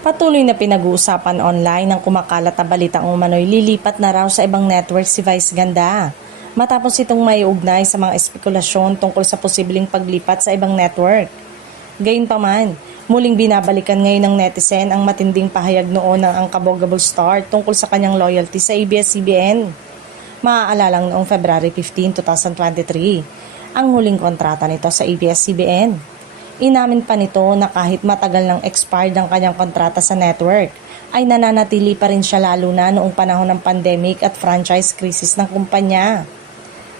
Patuloy na pinag-uusapan online ng kumakalat na balitang umano'y lilipat na raw sa ibang network si Vice Ganda. Matapos itong may ugnay sa mga espekulasyon tungkol sa posibleng paglipat sa ibang network. Gayunpaman, muling binabalikan ngayon ng netizen ang matinding pahayag noon ng Angkabogable Star tungkol sa kanyang loyalty sa ABS-CBN. Maaalalang noong February 15, 2023, ang huling kontrata nito sa ABS-CBN. Inamin pa nito na kahit matagal nang expired ang kanyang kontrata sa network, ay nananatili pa rin siya lalo na noong panahon ng pandemic at franchise crisis ng kumpanya.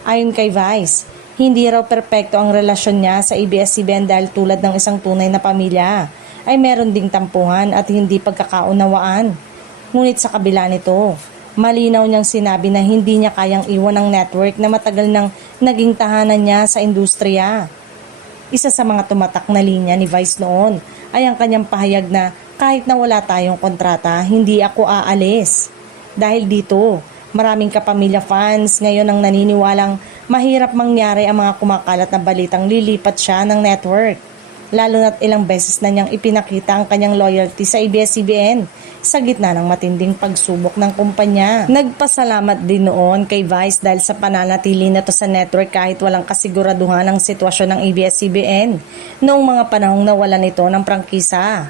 Ayon kay Vice, hindi raw perpekto ang relasyon niya sa ABS-CBN dahil tulad ng isang tunay na pamilya, ay meron ding tampuhan at hindi pagkakaunawaan. Ngunit sa kabila nito, malinaw niyang sinabi na hindi niya kayang iwan ang network na matagal nang naging tahanan niya sa industriya. Isa sa mga tumatak na linya ni Vice noon ay ang kanyang pahayag na kahit na wala tayong kontrata, hindi ako aalis. Dahil dito, maraming kapamilya fans ngayon ang naniniwalang mahirap mangyari ang mga kumakalat na balitang lilipat siya ng network. Lalo na't ilang beses na niyang ipinakita ang kanyang loyalty sa ABS-CBN sa gitna ng matinding pagsubok ng kumpanya. Nagpasalamat din noon kay Vice dahil sa pananatili nito sa network kahit walang kasiguraduhan ang sitwasyon ng ABS-CBN noong mga panahong nawalan nito ng prangkisa.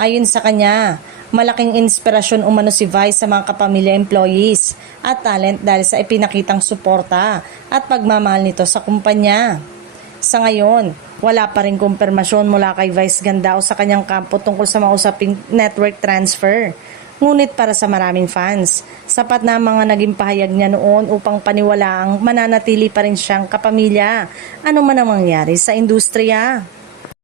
Ayon sa kanya, malaking inspirasyon umano si Vice sa mga kapamilya employees at talent dahil sa ipinakitang suporta at pagmamahal nito sa kumpanya. Sa ngayon, wala pa rin kumpirmasyon mula kay Vice Ganda o sa kanyang kampo tungkol sa mausaping network transfer. Ngunit para sa maraming fans, sapat na mga naging pahayag niya noon upang paniwalaang mananatili pa rin siyang kapamilya, ano man ang mangyari sa industriya.